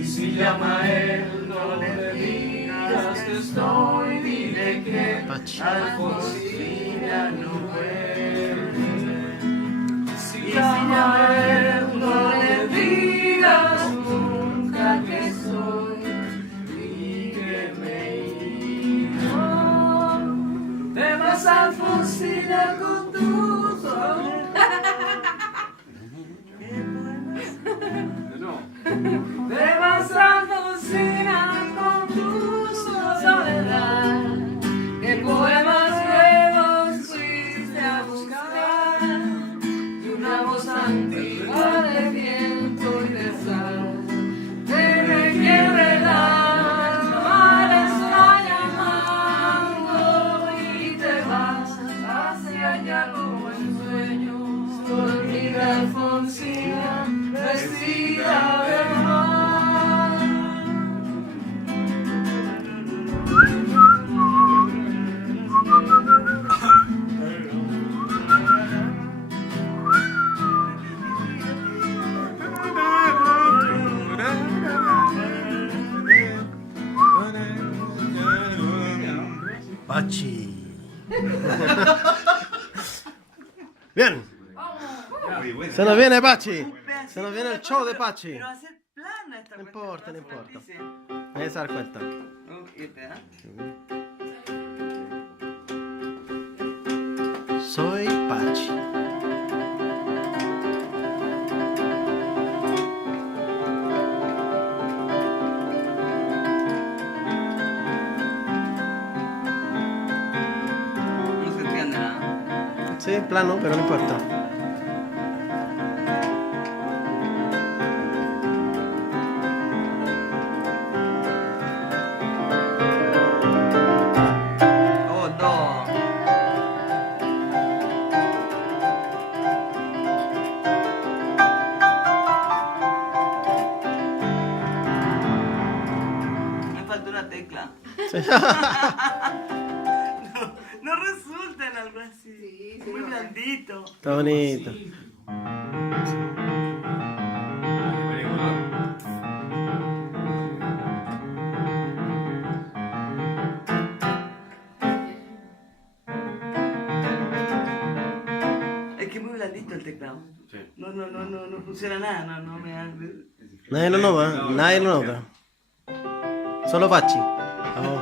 Y si llama a él, no le digas que estoy, dile que Alfonsín ya no vuelve. Si llama a él, no le digas nunca que soy y que me he ido. Te vas, Alfonsina, con tu soledad. Te vas, Alfonsina, con tu soledad. ¿Qué poemas nuevos fuiste a buscar? Y una voz antigua de viento y de sal te requiere el alma, le está llamando y te vas hacia allá como en sueños. Dormida Alfonsina, vestida de mar. Pachi. Bien. Se nos viene Pachi. Se nos viene el show de Pachi. Pero hacer plana esta No cuestión, importa, no se la importa. dice. Me vas a dar cuenta. Soy Pachi. No se entiende nada. Sí, plano, pero no importa. Oh, no. Me falta una tecla. Sí. No resulta en algo así. Muy blandito. Está bonito. Es que es muy blandito el teclado. No funciona nada, no me da. Nadie lo nota, nadie lo nota. Solo Pachi. Oh.